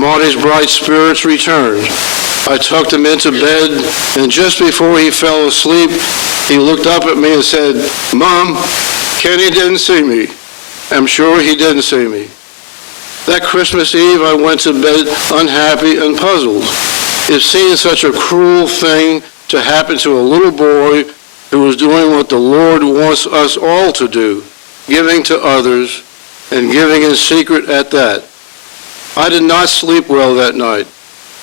Marty's bright spirits returned. I tucked him into bed, and just before he fell asleep, he looked up at me and said, "Mom, Kenny didn't see me." I'm sure he didn't see me. That Christmas Eve, I went to bed unhappy and puzzled. It seemed such a cruel thing to happen to a little boy who was doing what the Lord wants us all to do, giving to others, and giving in secret at that. I did not sleep well that night.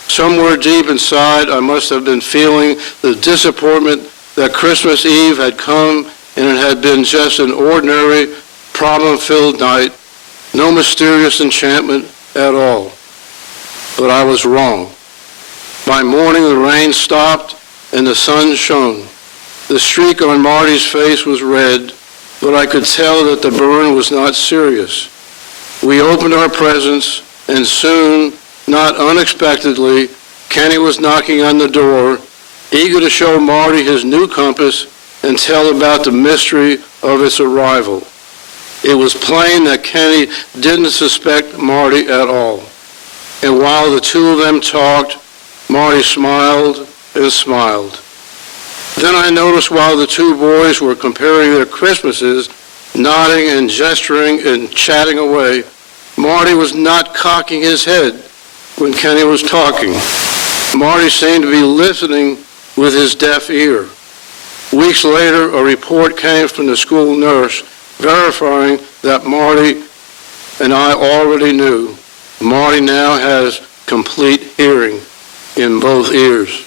Somewhere deep inside, I must have been feeling the disappointment that Christmas Eve had come and it had been just an ordinary, problem-filled night, no mysterious enchantment at all. But I was wrong. By morning, the rain stopped and the sun shone. The streak on Marty's face was red, but I could tell that the burn was not serious. We opened our presents, and soon, not unexpectedly, Kenny was knocking on the door, eager to show Marty his new compass and tell about the mystery of its arrival. It was plain that Kenny didn't suspect Marty at all. And while the two of them talked, Marty smiled and smiled. Then I noticed while the two boys were comparing their Christmases, nodding and gesturing and chatting away, Marty was not cocking his head when Kenny was talking. Marty seemed to be listening with his deaf ear. Weeks later, a report came from the school nurse verifying that Marty and I already knew. Marty now has complete hearing in both ears.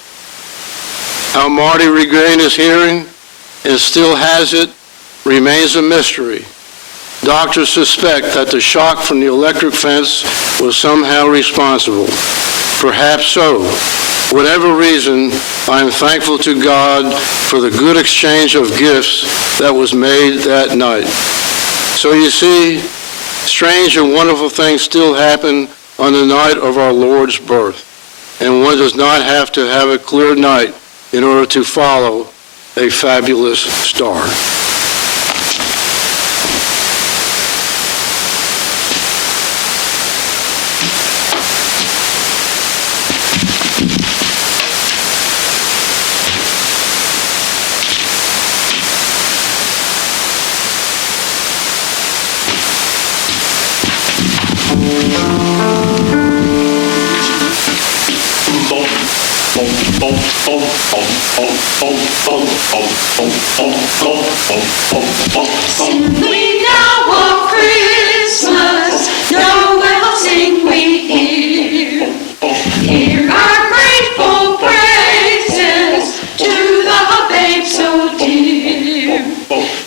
How Marty regained his hearing and still has it remains a mystery. Doctors suspect that the shock from the electric fence was somehow responsible. Perhaps so. Whatever reason, I am thankful to God for the good exchange of gifts that was made that night. So you see, strange and wonderful things still happen on the night of our Lord's birth. And one does not have to have a clear night in order to follow a fabulous star. Sing we now of Christmas, Noel sing we here. Hear our grateful praises to the babe so dear.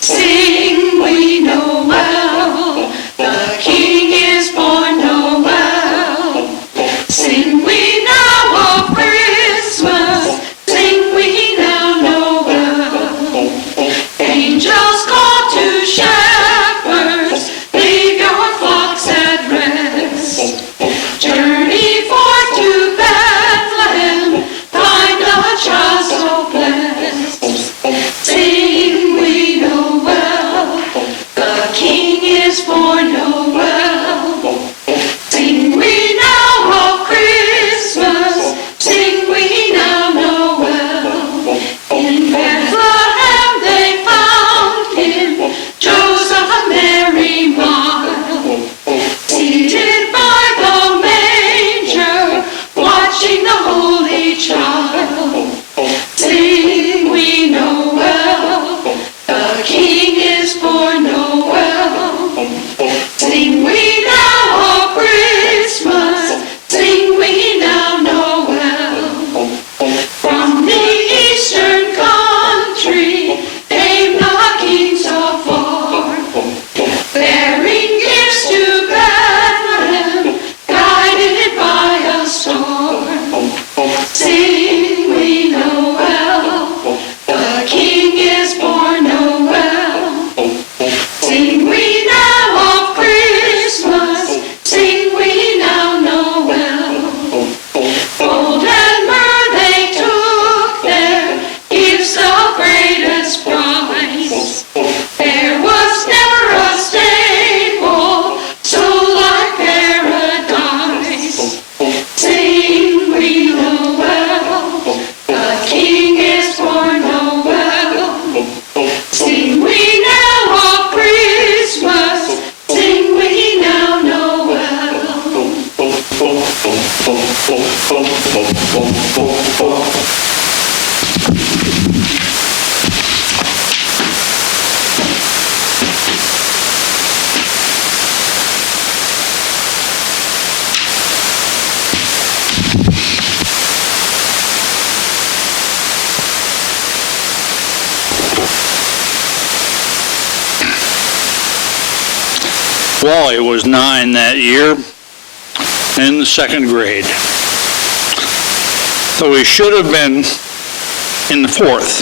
Sing we Noel, the King is born Noel. Sing we now of Christmas, sing we now Noel. Angels call to shepherds, leave your flocks at rest. Wally was 9 that year, in the 2nd grade. Though he should have been in the 4th.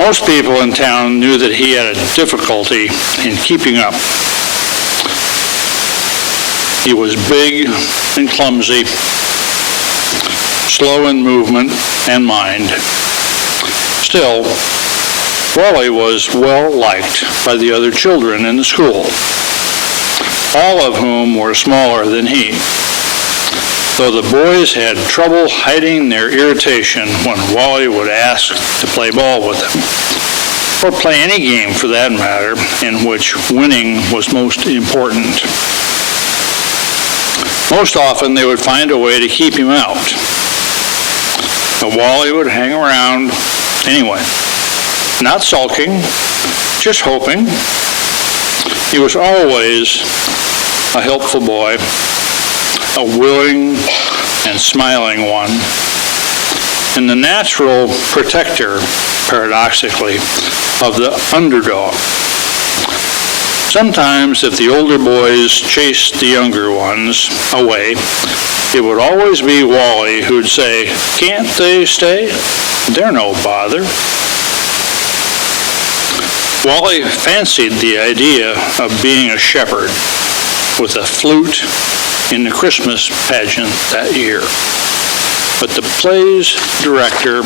Most people in town knew that he had a difficulty in keeping up. He was big and clumsy, slow in movement and mind. Still, Wally was well liked by the other children in the school, all of whom were smaller than he, though the boys had trouble hiding their irritation when Wally would ask to play ball with them, or play any game for that matter in which winning was most important. Most often they would find a way to keep him out, but Wally would hang around anyway. Not sulking, just hoping. He was always a helpful boy, a willing and smiling one, and the natural protector, paradoxically, of the underdog. Sometimes, if the older boys chased the younger ones away, it would always be Wally who'd say, "Can't they stay? They're no bother." Wally fancied the idea of being a shepherd with a flute in the Christmas pageant that year. But the play's director,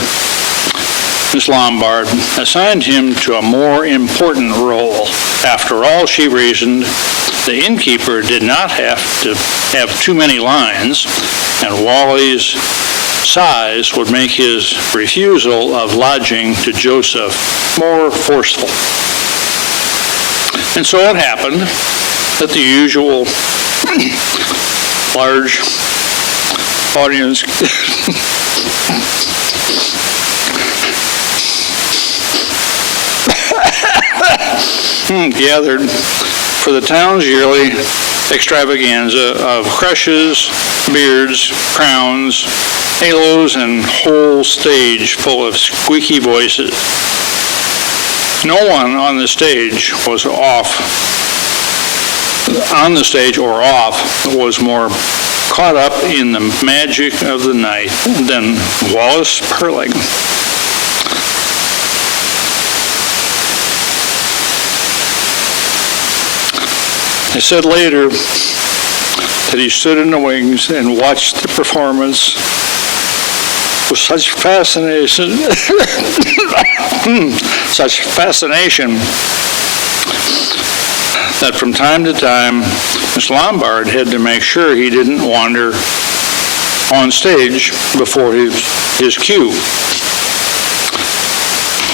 Miss Lombard, assigned him to a more important role. After all, she reasoned, the innkeeper did not have to have too many lines, and Wally's size would make his refusal of lodging to Joseph more forceful. And so it happened that the usual large audience gathered for the town's yearly extravaganza of crushes, beards, crowns, halos, and whole stage full of squeaky voices. No one on the stage was more caught up in the magic of the night than Wallace Perling. He said later that he stood in the wings and watched the performance with such fascination, that from time to time, Miss Lombard had to make sure he didn't wander on stage before his cue.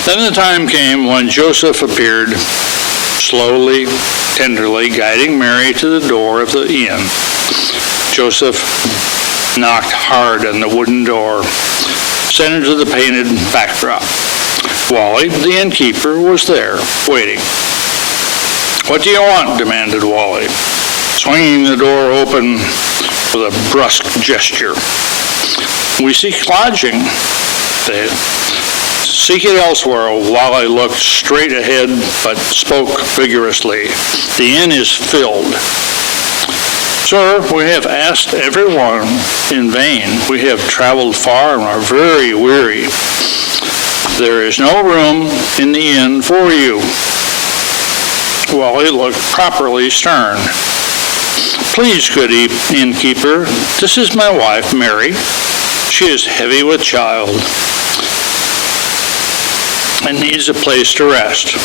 Then the time came when Joseph appeared, slowly, tenderly guiding Mary to the door of the inn. Joseph knocked hard on the wooden door, sent into the painted backdrop. Wally, the innkeeper, was there, waiting. "What do you want?" demanded Wally, swinging the door open with a brusque gesture. "We seek lodging." "Seek it elsewhere." Wally looked straight ahead, but spoke vigorously. "The inn is filled." "Sir, we have asked everyone in vain. We have traveled far and are very weary. There is no room in the inn for you." Wally looked properly stern. "Please, good innkeeper, this is my wife, Mary. She is heavy with child and needs a place to rest.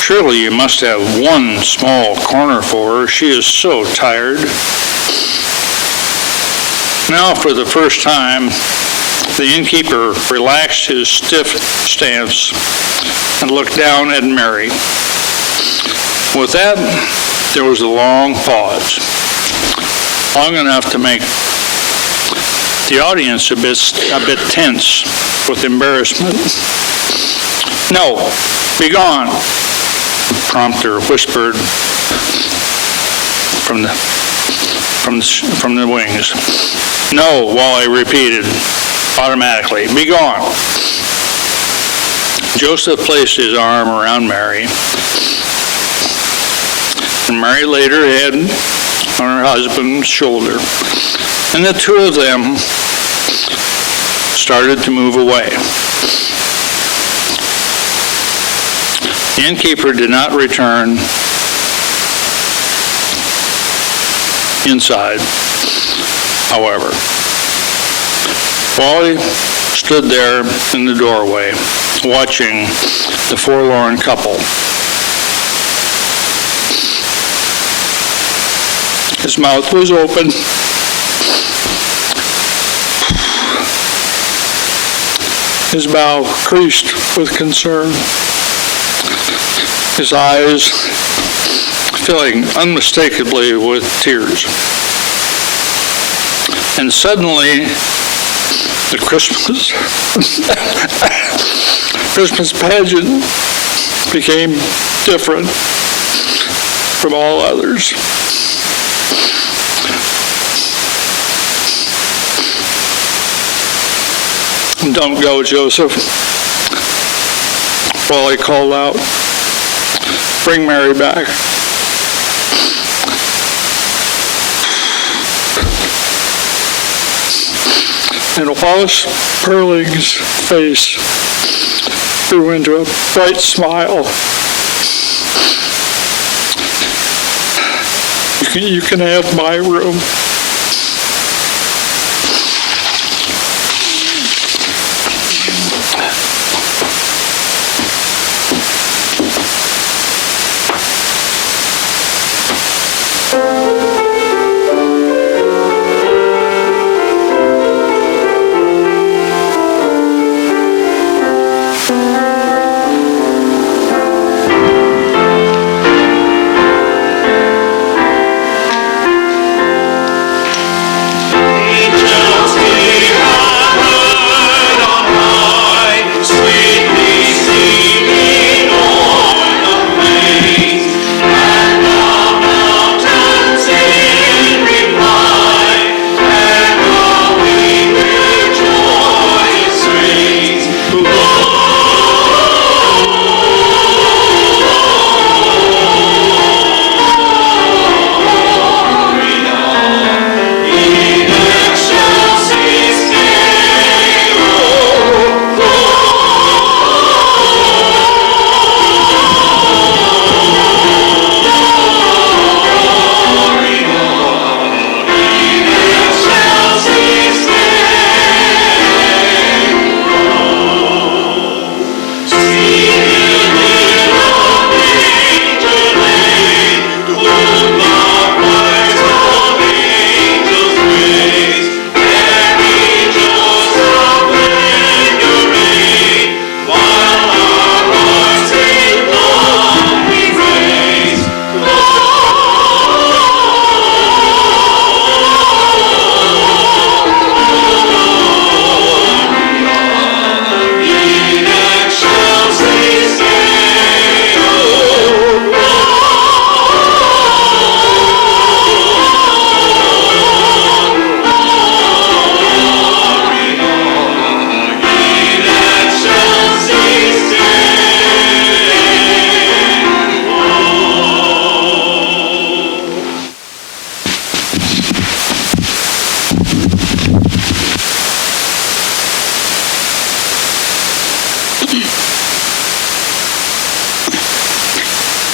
Surely you must have one small corner for her. She is so tired." Now, for the first time, the innkeeper relaxed his stiff stance and looked down at Mary. With that, there was a long pause. long enough to make the audience a bit tense with embarrassment. "No, be gone," the prompter whispered from the wings. "No," Wally repeated automatically, "be gone." Joseph placed his arm around Mary, and Mary laid her head on her husband's shoulder, and the two of them started to move away. The innkeeper did not return inside, however. Wally stood there in the doorway, watching the forlorn couple. His mouth was open. His brow creased with concern. His eyes filling unmistakably with tears. And suddenly, the Christmas pageant became different from all others. "Don't go, Joseph," Wally called out. "Bring Mary back." And Wallace Perling's face grew into a bright smile. You can have my room."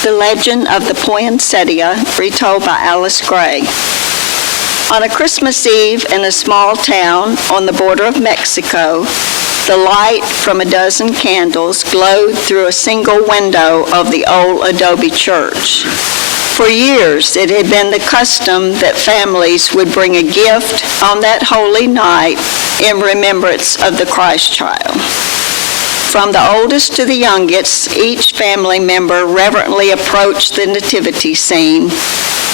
The Legend of the Poinsettia, retold by Alice Gray. On a Christmas Eve in a small town on the border of Mexico, the light from a dozen candles glowed through a single window of the old adobe church. For years, it had been the custom that families would bring a gift on that holy night in remembrance of the Christ child. From the oldest to the youngest, each family member reverently approached the nativity scene,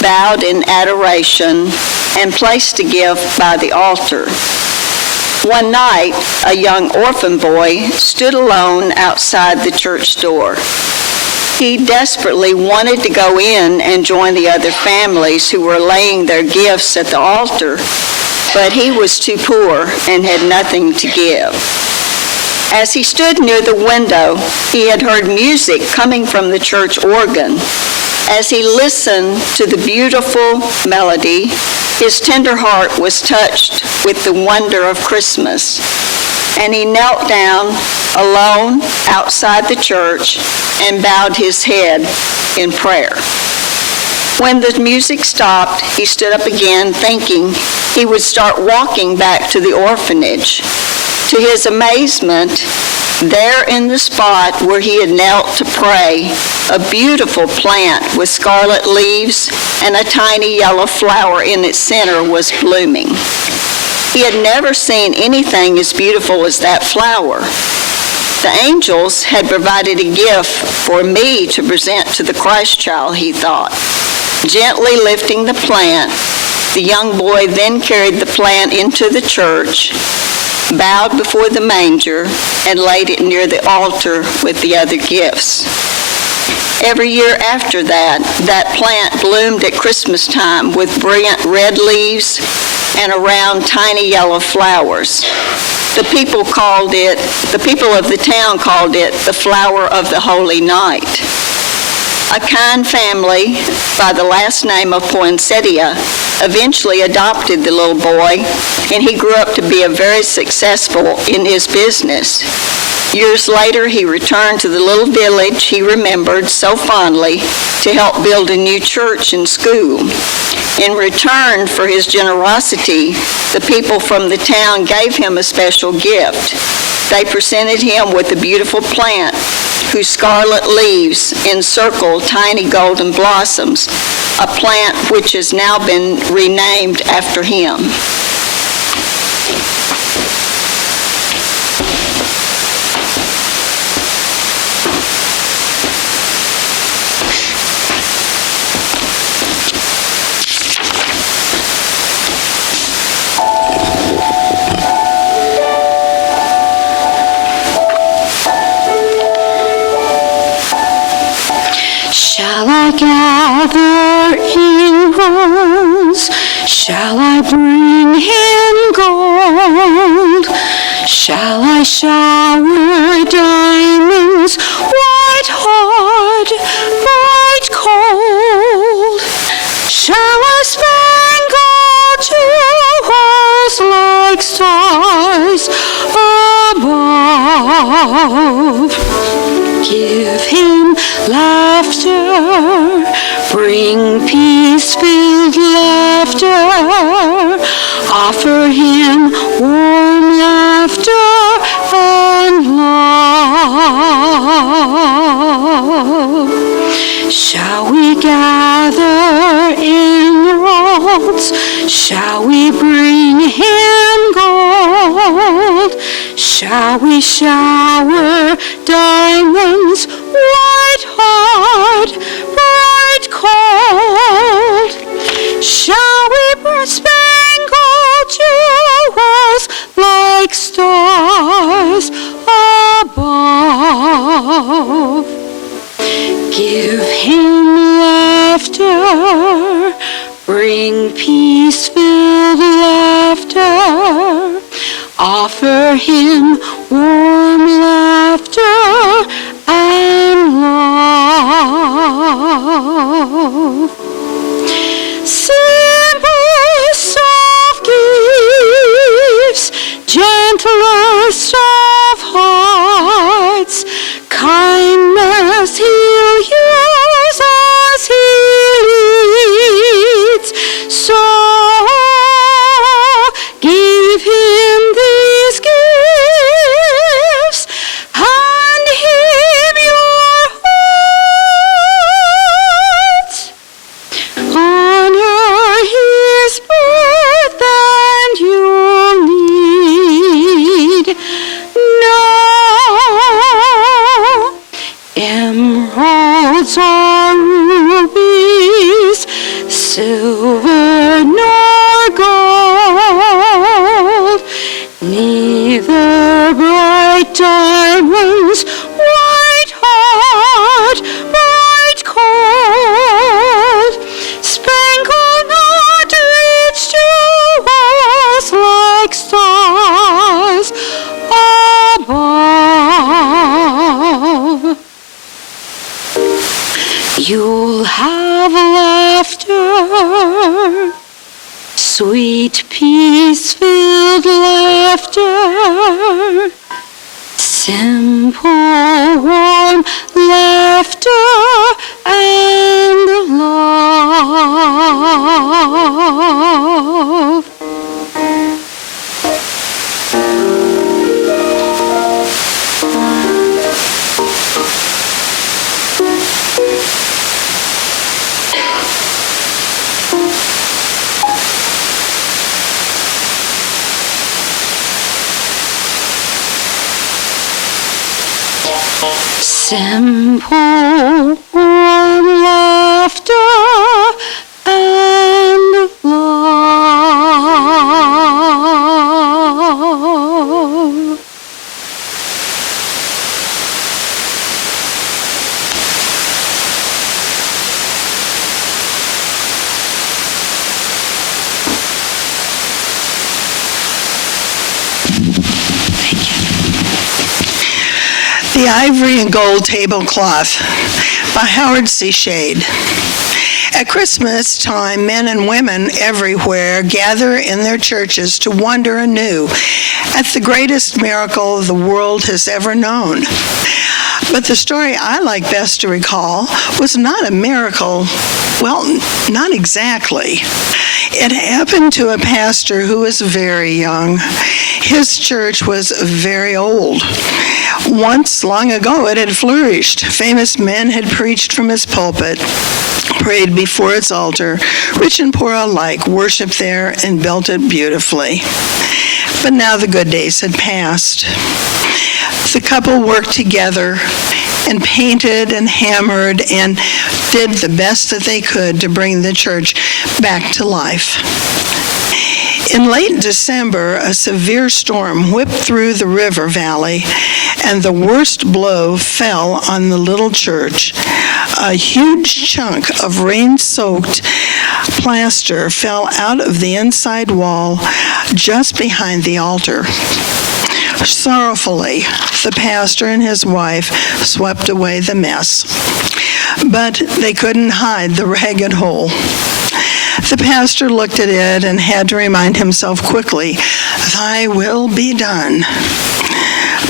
bowed in adoration, and placed a gift by the altar. One night, a young orphan boy stood alone outside the church door. He desperately wanted to go in and join the other families who were laying their gifts at the altar, but he was too poor and had nothing to give. As he stood near the window, he had heard music coming from the church organ. As he listened to the beautiful melody, his tender heart was touched with the wonder of Christmas, and he knelt down alone outside the church and bowed his head in prayer. When the music stopped, he stood up again, thinking he would start walking back to the orphanage. To his amazement, there in the spot where he had knelt to pray, a beautiful plant with scarlet leaves and a tiny yellow flower in its center was blooming. He had never seen anything as beautiful as that flower. The angels had provided a gift for me to present to the Christ child, he thought. Gently lifting the plant, the young boy then carried the plant into the church, bowed before the manger, and laid it near the altar with the other gifts. Every year after that, that plant bloomed at Christmas time with brilliant red leaves and around tiny yellow flowers. The people of the town called it the flower of the holy night. A kind family by the last name of Poinsettia eventually adopted the little boy, and he grew up to be very successful in his business. Years later, he returned to the little village he remembered so fondly to help build a new church and school. In return for his generosity, the people from the town gave him a special gift. They presented him with a beautiful plant whose scarlet leaves encircle tiny golden blossoms, a plant which has now been renamed after him. Shall I gather in rose? Shall I bring in gold? Shall I shower diamonds, white hot, bright cold? Shall I spangle jewels like stars above? Give him laughter, bring peace-filled laughter, offer him warm laughter and love. Shall we gather emeralds? Shall we bring him gold? Shall we shower diamonds, white hot, bright cold? Shall we spangle jewels like stars above? Give him laughter, bring peace-filled laughter, offer him warm laughter and love. Simple, soft gifts, gentlest of hearts, kindness he'll use as he leads. So give him these gifts sweet peace-filled laughter, simple warm laughter and love. Simple warm laughter and love. The Ivory and Gold Tablecloth by Howard C. Shade. At Christmas time, men and women everywhere gather in their churches to wonder anew at the greatest miracle the world has ever known. But the story I like best to recall was not a miracle. Well, not exactly. It happened to a pastor who was very young. His church was very old. Once, long ago, it had flourished. Famous men had preached from his pulpit, prayed before its altar. Rich and poor alike worshiped there and built it beautifully. But now the good days had passed. The couple worked together and painted and hammered and did the best that they could to bring the church back to life. In late December, a severe storm whipped through the river valley, and the worst blow fell on the little church. A huge chunk of rain-soaked plaster fell out of the inside wall just behind the altar. Sorrowfully, the pastor and his wife swept away the mess, but they couldn't hide the ragged hole. The pastor looked at it and had to remind himself quickly, "Thy will be done."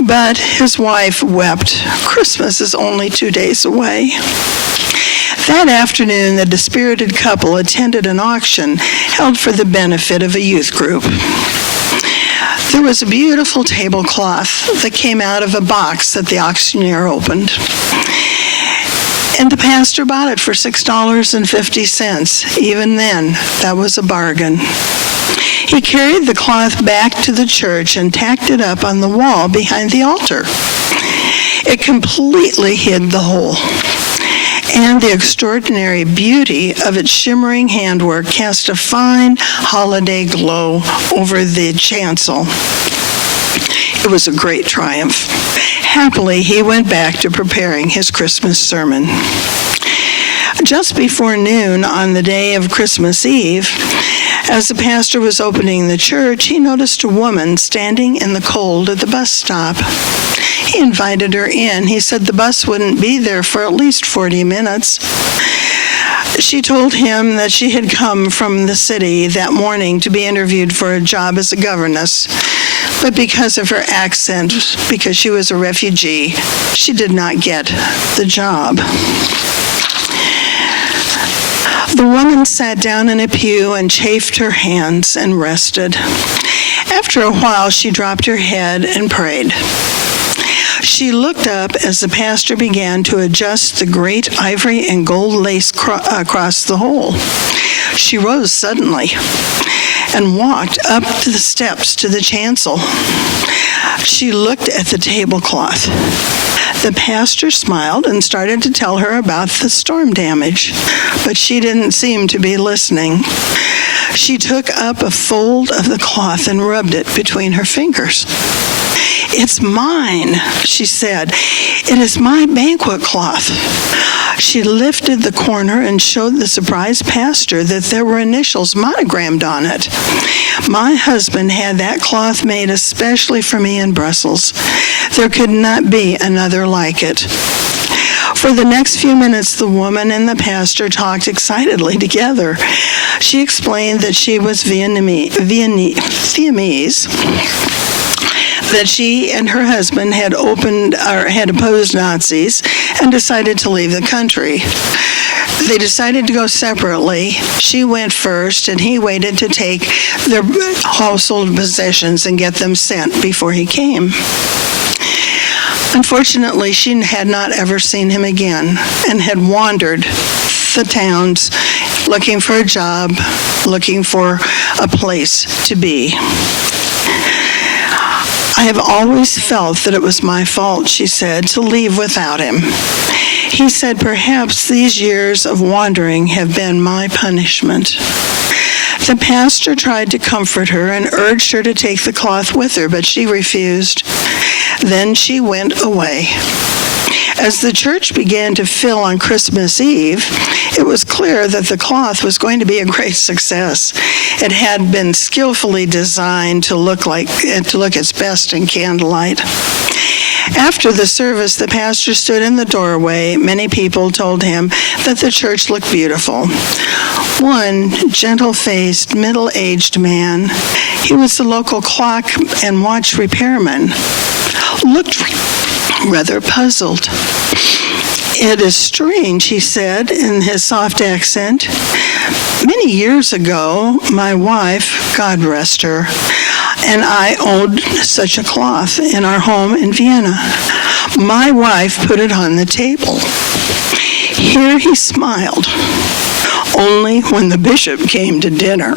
But his wife wept. Christmas is only 2 days away. That afternoon, the dispirited couple attended an auction held for the benefit of a youth group. There was a beautiful tablecloth that came out of a box that the auctioneer opened. And the pastor bought it for $6.50. Even then, that was a bargain. He carried the cloth back to the church and tacked it up on the wall behind the altar. It completely hid the hole, and the extraordinary beauty of its shimmering handwork cast a fine holiday glow over the chancel. It was a great triumph. Happily, he went back to preparing his Christmas sermon. Just before noon on the day of Christmas Eve, as the pastor was opening the church, he noticed a woman standing in the cold at the bus stop. He invited her in. He said the bus wouldn't be there for at least 40 minutes. She told him that she had come from the city that morning to be interviewed for a job as a governess, but because of her accent, because she was a refugee, she did not get the job. The woman sat down in a pew and chafed her hands and rested. After a while, she dropped her head and prayed. She looked up as the pastor began to adjust the great ivory and gold lace across the hole. She rose suddenly and walked up to the steps to the chancel. She looked at the tablecloth. The pastor smiled and started to tell her about the storm damage, but she didn't seem to be listening. She took up a fold of the cloth and rubbed it between her fingers. "It's mine," she said. "It is my banquet cloth." She lifted the corner and showed the surprised pastor that there were initials monogrammed on it. "My husband had that cloth made especially for me in Brussels. There could not be another like it." For the next few minutes, the woman and the pastor talked excitedly together. She explained that she was Vietnamese, that she and her husband had opposed Nazis and decided to leave the country. They decided to go separately. She went first, and he waited to take their household possessions and get them sent before he came. Unfortunately, she had not ever seen him again and had wandered the towns looking for a job, looking for a place to be. I have always felt that it was my fault, she said, to leave without him. He said, perhaps these years of wandering have been my punishment. The pastor tried to comfort her and urged her to take the cloth with her, but she refused. Then she went away. As the church began to fill on Christmas Eve, it was clear that the cloth was going to be a great success. It had been skillfully designed to look its best in candlelight. After the service, the pastor stood in the doorway. Many people told him that the church looked beautiful. One gentle-faced, middle-aged man, he was the local clock and watch repairman, looked rather puzzled. It is strange, he said in his soft accent. Many years ago, my wife, God rest her, and I owned such a cloth in our home in Vienna. My wife put it on the table. Here he smiled, only when the bishop came to dinner.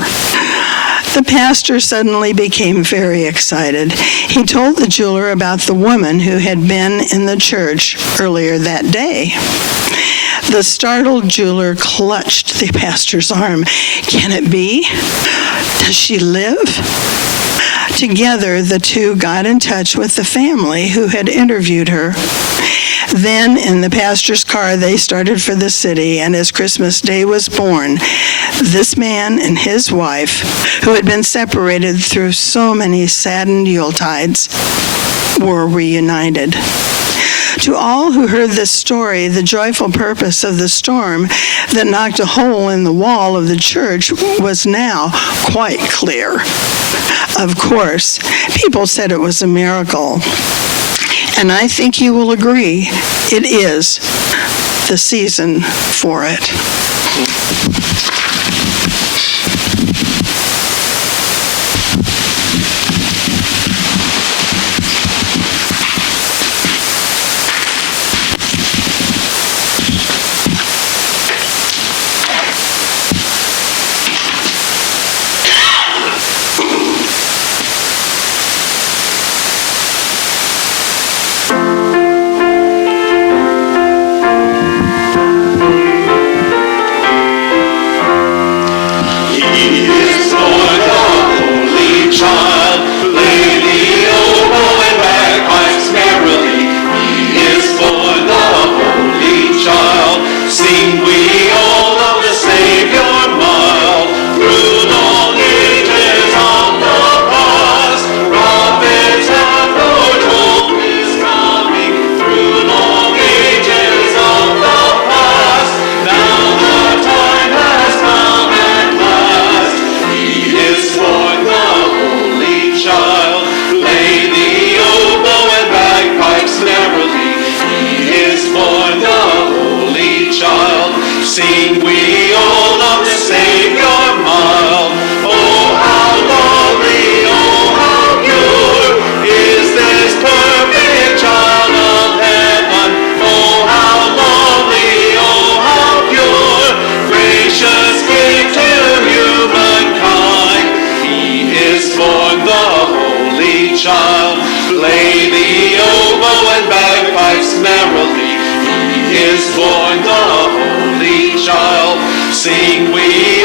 The pastor suddenly became very excited. He told the jeweler about the woman who had been in the church earlier that day. The startled jeweler clutched the pastor's arm. Can it be? Does she live? Together, the two got in touch with the family who had interviewed her. Then, in the pastor's car, they started for the city, and as Christmas Day was born, this man and his wife, who had been separated through so many saddened Yuletides, were reunited. To all who heard this story, the joyful purpose of the storm that knocked a hole in the wall of the church was now quite clear. Of course, people said it was a miracle. And I think you will agree, it is the season for it. Sing we